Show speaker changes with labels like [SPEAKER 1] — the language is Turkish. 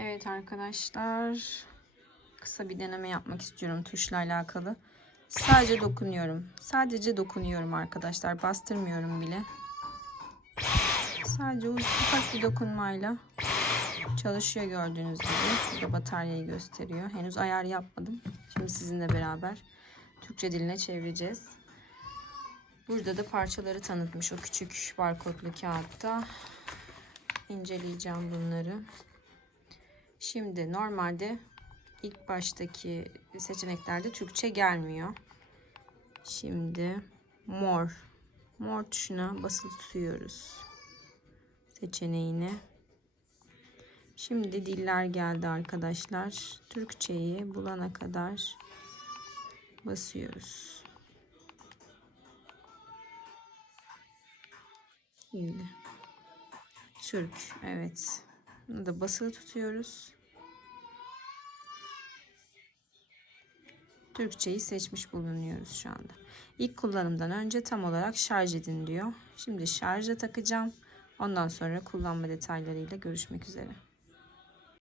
[SPEAKER 1] Evet arkadaşlar. Kısa bir deneme yapmak istiyorum tuşla alakalı. Sadece dokunuyorum. Sadece dokunuyorum arkadaşlar. Bastırmıyorum bile. Sadece ufak bir dokunmayla çalışıyor gördüğünüz gibi. Şurada bataryayı gösteriyor. Henüz ayar yapmadım. Şimdi sizinle beraber Türkçe diline çevireceğiz. Burada da parçaları tanıtmış o küçük barkodlu kağıtta. İnceleyeceğim bunları. Şimdi normalde ilk baştaki seçeneklerde Türkçe gelmiyor. Şimdi mor. Mor tuşuna basılı tutuyoruz. Seçeneğini. Şimdi diller geldi arkadaşlar. Türkçeyi bulana kadar basıyoruz. Şimdi Türk evet. Bunu da basılı tutuyoruz. Türkçeyi seçmiş bulunuyoruz şu anda. İlk kullanımdan önce tam olarak şarj edin diyor. Şimdi şarja takacağım. Ondan sonra kullanma detaylarıyla görüşmek üzere.